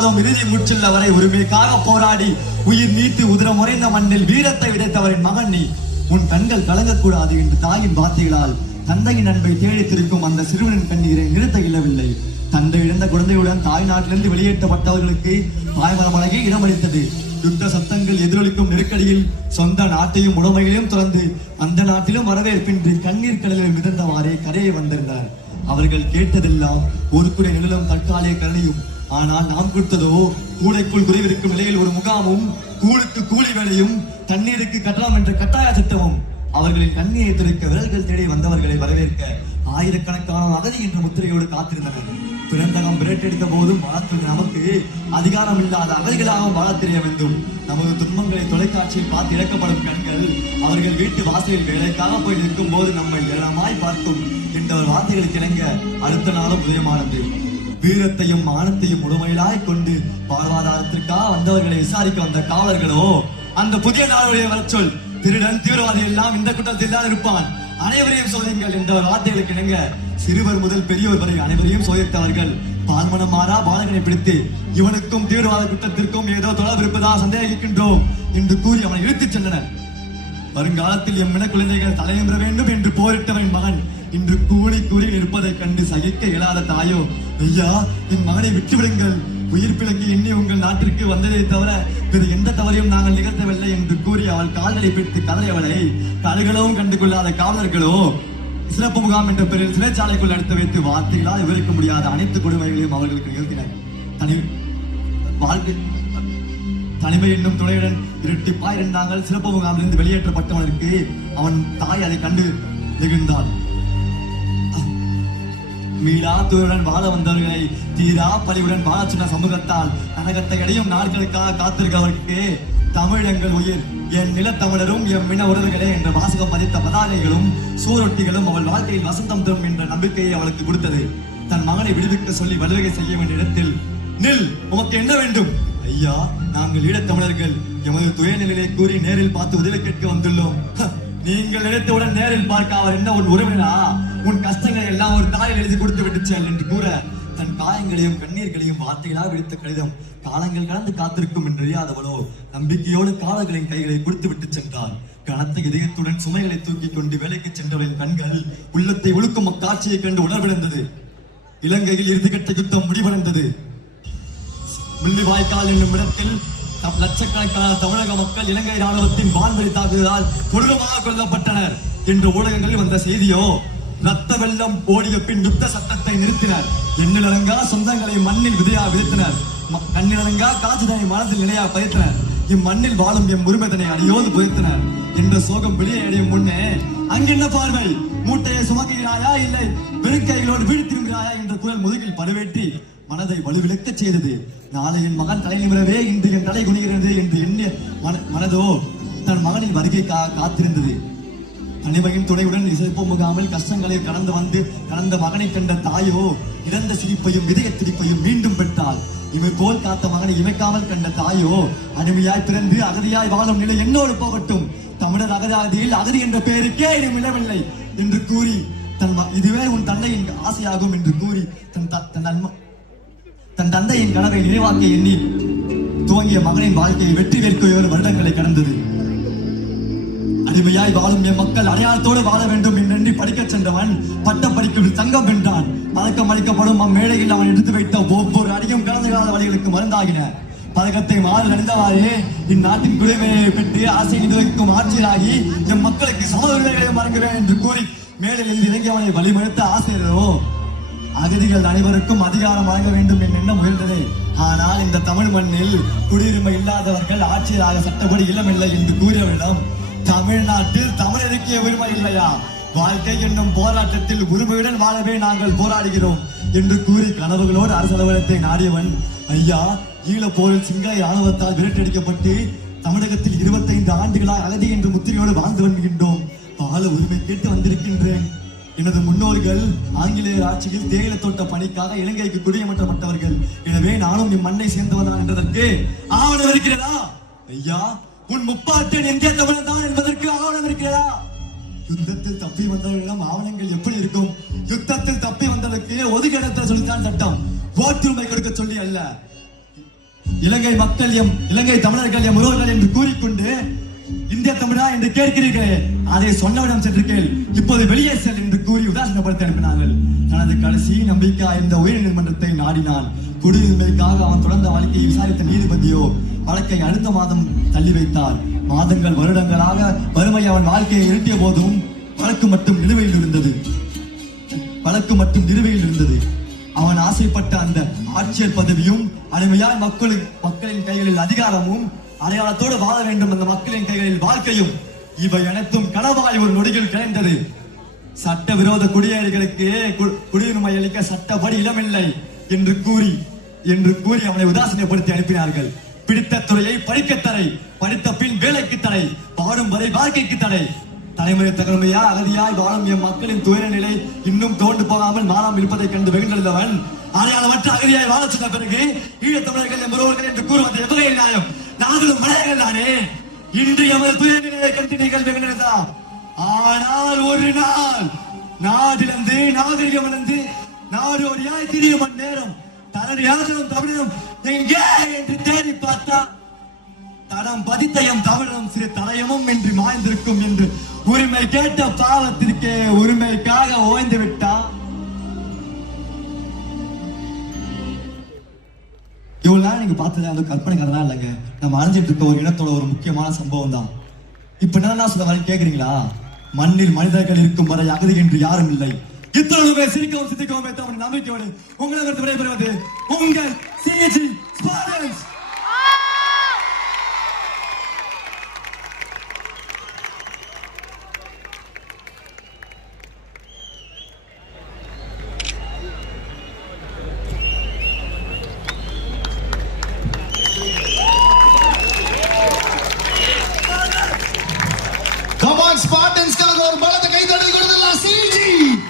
இருந்தாலும் இறுதி மூச்சுள்ள வரை உரிமைக்காக போராடி உயிர் நீத்து உதிர முறைந்த மண்ணில் வீரத்தை விதைத்தவரின் மகன் நீ. உன் கண்கள் கலங்கக்கூடாது என்று தாயின் வார்த்தைகளால் தந்தையின் அன்பை தேடி திருக்கும் அந்த சிறுவனின் கண்ணீரை நிறுத்த இயலவில்லை. தந்தை இழந்த குழந்தையுடன் தாய் நாட்டிலிருந்து வெளியேற்றப்பட்டவர்களுக்கு தாய்மரமழகே இடமளித்தது. யுத்த சத்தங்கள் எதிரொலிக்கும் நெருக்கடியில் சொந்த நாட்டையும் உடைமைகளையும் துறந்து அந்த நாட்டிலும் வரவேற்பின்றி கண்ணீர் கடலில் மிதந்தவாறே கரையை வந்திருந்தனர். அவர்கள் கேட்டதெல்லாம் ஒரு குறை நிழலும் தற்காலிக கருணையும். ஆனால் நாம் கொடுத்ததோ கூடைக்குள் குறைவிருக்கும் நிலையில் ஒரு முகாமும் கூழுக்கு கூலி வேலையும் தண்ணீருக்கு கட்டலாம் என்ற கட்டாய சட்டமும். அவர்களின் கண்ணீரை துடைக்க விரல்கள் தேடி வந்தவர்களை வரவேற்க ஆயிரக்கணக்கான அகதி என்ற முத்திரையோடு காத்திருந்தனர். பிறந்தகம் விரட்டெடுத்த போதும் வளர்த்துள்ள நமக்கு அதிகாரம் இல்லாத அகதிகளாகவும் வாழ தெரிய வேண்டும். நமது துன்பங்களை தொலைக்காட்சியில் பார்த்து இழக்கப்படும் கண்கள் அவர்கள் வீட்டு வாசலில் வேலைக்காக போய் நிற்கும் போது நம்மை ஏளனமாய் பார்க்கும் என்ற வார்த்தைகளுக்கு இணங்க அடுத்த நாளும் உதயமானது. வீரத்தையும் மானத்தையும் உடமையிலாய் கொண்டு வாழ்வாதாரத்திற்காக வந்தவர்களை விசாரிக்க வந்த காவலர்களோ அந்த புதிய நாளுடைய வரச்சொல் திருடன் தீவிரவாதி எல்லாம் இந்த கூட்டத்தில் தான் இருப்பான், அனைவரையும் சோதிங்கள் என்ற வார்த்தைகளுக்கு இணங்க சிறுவர் முதல் பெரியோர் வரை அனைவரையும் சோதித்தவர்கள் பால்மனம் மாறா பாலகனை பிடித்து இவனுக்கும் தீவிரவாத குற்றத்திற்கும் ஏதோ தொடர்பு இருப்பதா சந்தேகிக்கின்றோம் என்று கூறி அவனை இழுத்துச் சென்றனர். வருங்காலத்தில் எம்மின குழந்தைகள் தலைநிமிர வேண்டும் என்று போரிட்டவன் மகன் இன்று கூலி கூறி இருப்பதைக் கண்டு சகிக்க இயலாத தாயோ, ஐயா என் மகனை விட்டுவிடுங்கள், உயிர் பிழைக்கு எண்ணி உங்கள் நாட்டிற்கு வந்ததை தவிர வேறு எந்த தவறையும் நாங்கள் நிகழ்த்தவில்லை என்று கூறி அவள் கால்களை பிடித்து கதறியவளை கழுகளவும் கண்டு கொள்ளாத காவலர்களோ சிறப்பு முகாம் என்ற பெயரில் சிறைச்சாலைக்குள் எடுத்து வைத்து வார்த்தைகளால் விவரிக்க முடியாத அனைத்து கொடுமைகளையும் அவர்களுக்கு நிகழ்த்தினர். தனிமை என்னும் துணையுடன் இரட்டிப்பாய் இருந்தாங்கள். சிறப்பு முகாமிலிருந்து வெளியேற்றப்பட்டவனுக்கு அவன் தாய் அதை கண்டு நெகிழ்ந்தாள். மீளா தூருடன் வாழ வந்தவர்களை தீரா பழிவுடன் வாழ சொன்ன சமூகத்தால் கனகத்தை அடையும் நாட்களுக்காக காத்திருக்கவர்களுக்கு தமிழ் எங்கள் உயிர், என் நிலத்தமிழரும் என் மின உறவுகளே என்ற வாசகம் பதித்த பதாகைகளும் சூரொட்டிகளும் அவள் வாழ்க்கையில் வசந்தம் தரும் என்ற நம்பிக்கையை அவளுக்கு கொடுத்தது. தன் மகனை விடுவிக்க சொல்லி வலுவகை செய்ய வேண்டிய இடத்தில் நில், உமக்கு என்ன வேண்டும்? ஐயா, நாங்கள் ஈழத்தமிழர்கள் எமது துயநிலையை கூறி நேரில் பார்த்து உதவி கேட்க வந்துள்ளோம். நீங்கள் நினைத்தவுடன் நேரில் பார்க்க அவர் என்ன ஒரு உறவினா? உன் கஷ்டங்களை எல்லாம் ஒரு தாயில் எழுதி கொடுத்து விட்டுச்சல் என்று கூற தன் காயங்களையும் கண்ணீர்களையும் வார்த்தைகளாக விடுத்த கடிதம் காலங்கள் கடந்து காத்திருக்கும் என்று அறியாதவளோ நம்பிக்கையோடு காலங்களின் கைகளை கொடுத்து விட்டு சென்றார். கனத்த இதயத்துடன் சுமைகளை தூக்கி கொண்டு வேலைக்கு சென்றவரின் கண்கள் உள்ளத்தை ஒழுக்கும் அக்காட்சியை கண்டு உணர்விழந்தது. இலங்கையில் இறுதிக்கட்ட யுத்தம் முடிவடைந்தது. முள்ளிவாய்க்கால் என்னும் இடத்தில் லட்சக்கணக்கான தமிழக மக்கள் இலங்கை ராணுவத்தின் வான்வழி தாக்குதலால் கொடூரமாக கொல்லப்பட்டனர் என்ற ஊடகங்களில் வந்த செய்தியோ ரத்த வெள்ளம் ஓடிய பின் யுத்த சட்டத்தை நிறுத்தினர். எண்ணிலடங்கா சொந்தங்களை மண்ணில் விதைத்தனர். கண்ணிலடங்கா காட்சிதனை மனதில் நிலையா பதித்தனர். இம்மண்ணில் வாழும் எம் உரிமைதனை அடியோடு புதைத்தனர் என்ற சோகம் வெளியே அடையும் முன்னே அங்கென்ன பார்வை, மூட்டையை சுமக்கிறாயா இல்லை வெறுக்கைகளோடு வீடு திரும்புகிறாயா என்ற குரல் முதுகில் படுவேற்றி மனதை வலுவிழக்க செய்தது. நாளை என் மகன் தலை நிமிரவே இன்று என் தலை குனிகிறது என்று எண்ணிய மனதோ தன் மகனின் வருகைக்காக காத்திருந்தது. தனிமையின் துணையுடன் இசைப்பு முகாமில் கஷ்டங்களை கடந்த மகனை கண்ட தாயோ இறந்த சிரிப்பையும் இதய திரிப்பையும் மீண்டும் பெற்றாள். இவை போல் காத்த மகனை இமைக்காமல் கண்ட தாயோ அடிமையாய் பிறந்து அகதியாய் வாழும் நிலை என்னோடு போகட்டும், தமிழர் அகதியில் அகதி என்ற பெயருக்கே இடம் விழவில்லை என்று கூறி இதுவே உன் தந்தையின் ஆசையாகும் என்று கூறி தன் தந்தையின் கனவை நினைவாக்க எண்ணி துவங்கிய மகனின் வாழ்க்கையை வெற்றி வேற்க வருடங்களை கடந்தது. அடிமையாய் வாழும் என் மக்கள் அடையாளத்தோடு வாழ வேண்டும் என்று படிக்க சென்றவன் பட்ட படிக்கும் தங்கம் வென்றான். பதக்கம் அளிக்கப்படும் அம்மேடையில் அவன் எடுத்து வைத்த ஒவ்வொரு அடியும் கடந்த கால வழிகளுக்கு மருந்தாகின. பதக்கத்தை மாறி அடைந்தவாறே இந்நாட்டின் குடிமையை பெற்று ஆசை நிர்வகிக்கும் ஆட்சியராகி என் மக்களுக்கு சம உரிமைகளை வழங்குவேன் என்று கூறி மேலில் இறங்கியவனை வழிமறுத்த ஆசிரியரோ அகதிகள் அனைவருக்கும் அதிகாரம் வழங்க வேண்டும் என்ற எண்ணம் முயன்றதே. ஆனால் இந்த தமிழ் மண்ணில் குடியுரிமை இல்லாதவர்கள் ஆட்சியராக சட்டப்படி இல்லமில்லை என்று கூறியவரிடம் தமிழ்நாட்டில் தமிழருக்கே உரிமை இல்லையா? வாழ்க்கை என்னும் போராட்டத்தில் உரிமையுடன் வாழவே நாங்கள் போராடுகிறோம் என்று கூறி கனவுகளோடு அரசு அலுவலகத்தை நாடியவன் ஐயா, ஈழ போரில் சிங்கள ராணுவத்தால் விரட்டடிக்கப்பட்டு தமிழகத்தில் 25 ஆண்டுகளாக அகதி என்று முத்திரையோடு வாழ்ந்து வருகின்றோம். வாழ உரிமை கேட்டு வந்திருக்கின்றேன். எனது முன்னோர்கள் ஆங்கிலேயர் ஆட்சியில் தேயிலை தோட்ட பணிக்காக இலங்கைக்கு குடியமற்றப்பட்டவர்கள். எனவே நானும் இம்மண்ணை சேர்ந்தவன் என்றதற்கு ஆவணம் இருக்கிறதா? ஐயா, உன் முப்பாட்டன் இந்திய தமிழன் தான் என்பதற்கு ஆவணம் இருக்கிறதா? யுத்தத்தில் தப்பி வந்தவர்களிடம் ஆவணங்கள் எப்படி இருக்கும்? யுத்தத்தில் தப்பி வந்தவருக்கு ஒதுக்கீடத்தை சொல்லித்தான் சட்டம், ஓட்டுரிமை கொடுக்க சொல்லி அல்ல. இலங்கை மக்கள் எம் இலங்கை தமிழர்கள் எம் உறவுகள் என்று கூறிக்கொண்டு இந்திய தமிழா என்று கேட்கிறீர்களே, அதை சொன்னவிடம் சென்று கேள், இப்போது வெளியே செல் என்று கூறி உதாசனப்படுத்த அனுப்பினார்கள். தனது கடைசி நம்பிக்கை இந்த உயர் நீதிமன்றத்தை நாடினான். குடியுரிமைக்காக அவன் தொடர்ந்த வழக்கை விசாரித்த நீதிபதியோ வழக்கை அடுத்த மாதம் தள்ளி வைத்தார். மாதங்கள் வருடங்களாக வறுமை அவன் வாழ்க்கையை இருட்டிய போதும் வழக்கு மட்டும் நிலுவையில் இருந்தது. அவன் ஆசைப்பட்ட அந்த ஆட்சியர் பதவியும் அடிமையாய் மக்களின் கைகளில் அதிகாரமும் அடையாளத்தோடு வாழ வேண்டும் அந்த மக்களின் கைகளில் வாழ்க்கையும் இவை அனைத்தும் கனவாய் ஒரு நொடியில் கிடைந்தது. சட்டவிரோத குடியேறிகளுக்கு குடியுரிமை அளிக்க சட்டப்படி இடமில்லை என்று கூறி அவனை உதாசீனப்படுத்தி அனுப்பினார்கள். பிடித்த துறையை படிக்க தடை, படித்த பின் வேலைக்கு தடை, வாழும் வரை வாழ்க்கைக்கு தடை. தலைமுறை தகவமையா அகதியாய் வாழும் என் மக்களின் துயர நிலை இன்னும் தோண்டு போகாமல் மாறாமல் இருப்பதை கண்டு வெகுண்டெழுந்தவன் அடையாளமற்ற அகதியாய் வாழ சொன்ன பிறகு ஈழத் தமிழர்கள் என் உறவுகள் என்று கூறுவது எவ்வகை நியாயம்? நாங்களும் மலையர்கள் தானே. இன்று எமது துயர நிலையை கண்டு நீங்கள் வெகுண்டெழுந்தா. ஆனால் ஒரு நாள் நாடிலிருந்து நாகரிகம் இழந்து நாடோடியாய் திரியும் நேரம் தனது தமிழகம் எங்கே என்று தேடி பார்த்தா தடம் பதித்த எம் தமிழகம் சிறு தடயமும் என்று மாய்ந்திருக்கும் என்று உரிமை கேட்ட பாவத்திற்கே உரிமைக்காக ஓய்ந்து விட்டா. இவ்வளவு நீங்க பார்த்தது அந்த கற்பனை கதை இல்லைங்க, நம்ம அழிஞ்சிட்டு இருக்க ஒரு இனத்தோட ஒரு முக்கியமான சம்பவம் தான். இப்ப என்ன சொல்ல வரை கேக்குறீங்களா? மண்ணில் மனிதர்கள் இருக்கும் வரை அகதி என்று யாரும் இல்லை. இத்தனை சிரிக்கவும் சித்திக்கவும் தமிழ் நம்பிக்கையோடு உங்களை விடைபெறுவது உங்கள் CG Spartans. Come on, Spartans, ஒரு